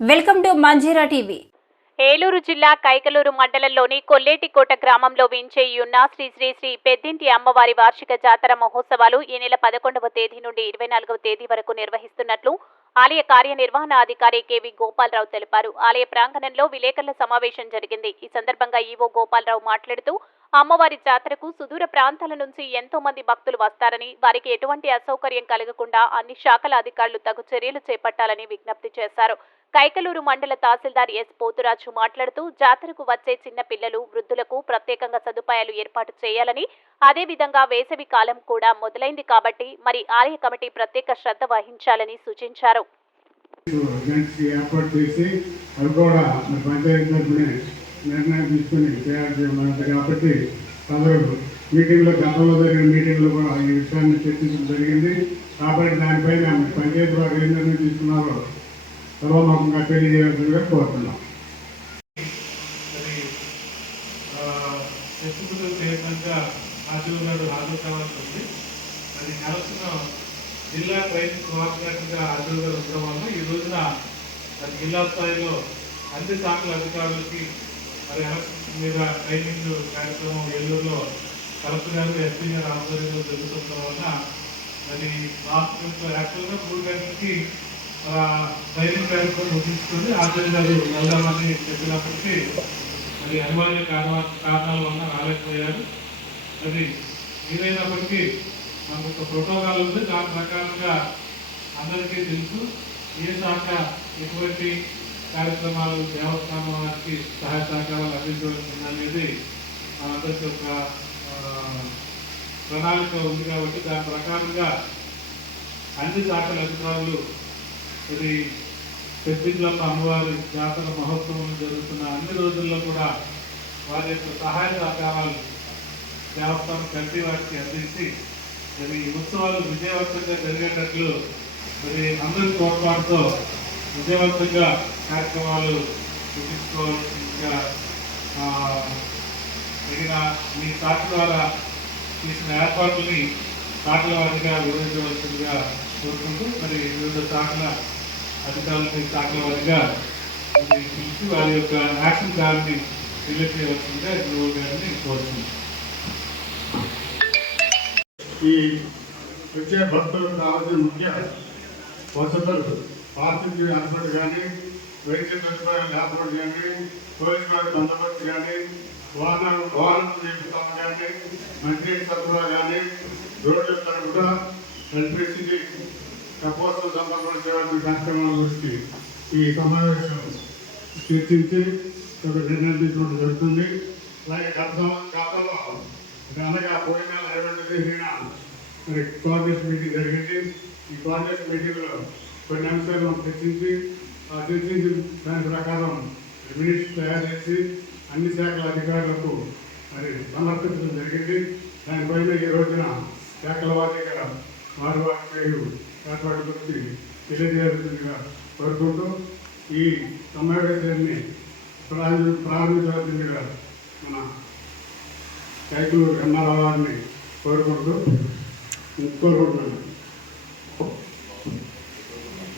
Welcome to Manjira TV. Eluru జిల్లా కైకలూరు మండలంలోని కొల్లేటికోట గ్రామంలో వేంచేయున్న శ్రీ శ్రీ శ్రీ పెద్దింటి అమ్మవారి వార్షిక జాతర మహోత్సవాలు ఈ నెల 11వ తేదీ నుండి 24వ తేదీ వరకు నిర్వహిస్తున్నట్లు ఆలయ కార్యనిర్వహణాధికారి కెవి గోపాలరావు తెలిపారు. ఆలయ ప్రాంగణంలో విలేకరుల సమావేశం జరిగింది. ఈ సందర్భంగా ఈవో గోపాలరావు మాట్లాడుతూ అమ్మవారి జాతరకు సుదూర ప్రాంతాల నుంచి ఎంతో మంది భక్తులు వస్తారని, వారికి ఎటువంటి అసౌకర్యం కలగకుండా అన్ని శాఖల అధికారులు తగు చర్యలు చేపట్టాలని విజ్ఞప్తి చేశారు. కైకలూరు మండల తహసీల్దార్ ఎస్ పోతురాజు మాట్లాడుతూ జాతరకు వచ్చే చిన్న పిల్లలు, వృద్ధులకు ప్రత్యేకంగా సదుపాయాలు ఏర్పాటు చేయాలని, అదేవిధంగా వేసవి కాలం కూడా మొదలైంది కాబట్టి మరి ఆలయ కమిటీ ప్రత్యేక శ్రద్ధ వహించాలని సూచించారు. నిర్ణయం తీసుకుని చేయాల్సి కాబట్టి అందరూ మీటింగ్లో గతంలో జరిగిన మీటింగ్లో కూడా ఈ విషయాన్ని చర్చించడం జరిగింది. కాబట్టి దానిపైన పంచాయతీ వారు ఏ నిర్ణయం తీసుకున్నారో సర్వముఖంగా తెలియజేయాల్సిందిగా కోరుతున్నాం. హాజరు కావాల్సి ఉంది. అది నెలసిన జిల్లా ట్రైనింగ్ కోఆర్డినేటర్గా హాజరుగా ఉండడం వల్ల ఈ రోజున అది జిల్లా స్థాయిలో అన్ని శాఖల అధికారులకి మరి ఎలక్షన్ మీద ట్రైనింగ్ కార్యక్రమం ఏలూరులో కలెక్టర్ గారు, ఎస్పీ గారు ఆధ్వర్యంలో జరుగుతుండడం వల్ల మరి రాష్ట్రంలో యాక్చువల్గా 3 గంటలకి ట్రైనింగ్ కార్యక్రమం ముగించుకొని ఆచార్య గారు వెళ్దామని చెప్పినప్పటికీ మరి అనివార్య కారణాల వల్ల రాలేకపోయారు. అది ఏదైనప్పటికీ మనకు ఒక ప్రోటోకాల్ ఉంది. దాని ప్రకారంగా అందరికీ తెలుసు ఏ శాఖ ఎటువంటి కార్యక్రమాలు దేవస్థానానికి సహాయ సహకారాలు అందించవలసి అనేది అందరికీ ఒక ప్రణాళిక ఉంది. కాబట్టి దాని ప్రకారంగా అన్ని శాఖల అధికారులు ఇది పెద్దింట్లమ్మ అమ్మవారి జాతర మహోత్సవం జరుగుతున్న అన్ని రోజుల్లో కూడా వారి యొక్క సహాయ సహకారాలు దేవస్థానం కమిటీ వారికి అందించి మరి ఉత్సవాలు విజయవంతంగా జరిగేటట్లు మరి అందరి తోడ్పాటుతో విజయవంతంగా కార్యక్రమాలు ముగించుకోవాల్సిందిగా తగిన మీ శాఖ ద్వారా చేసిన ఏర్పాట్లని శాఖల వారిగా వివరించవలసిందిగా కోరుకుంటూ మరి వివిధ శాఖల అధికారులని శాఖల వారిగా పిలిచి వారి యొక్క యాక్షన్ ప్లాన్ని తెలియజేయవలసిందిగా గురువు గారిని కోరుతున్నాను. ఈ వచ్చే భక్తులకు కావాల్సిన ముఖ్య వసతులు పార్కింగ్ ఏర్పాటు కానీ, వైద్య సదుపాయాలు ఏర్పాటు కానీ, పోలీసు వారి బందోబస్తు కానీ, వాహనం నిలుపుతాము కానీ, మంచినీటి సరఫరా కానీ, రోడ్ల కూడా ఎలక్ట్రిసిటీ కపోసం సంబంధించిన చేయవలసిన కార్యక్రమాల గురించి ఈ సమావేశం చర్చించి ఒక నిర్ణయం తీసుకోవడం జరుగుతుంది. అలాగే గతంలో అనగా పోయిన 20వ తేదీన మరి కోఆర్డినేషన్ మీటింగ్ జరిగింది. ఈ కోఆర్డినేషన్ మీటింగ్లో కొన్ని అంశాలు మనం చర్చించిన దాని ప్రకారం మినిట్స్ తయారు చేసి అన్ని శాఖల అధికారులకు మరి సమర్పించడం జరిగింది. దానిపైన ఈ రోజున శాఖల వారీగా వారి పేరు ఏర్పాటు గురించి తెలియజేయాల్సిందిగా కోరుకుంటూ ఈ సమావేశాన్ని ప్రారంభించవలసిందిగా మన కైకలూరు ఎంఆర్ఓ గారిని కోరుకుంటున్నాను.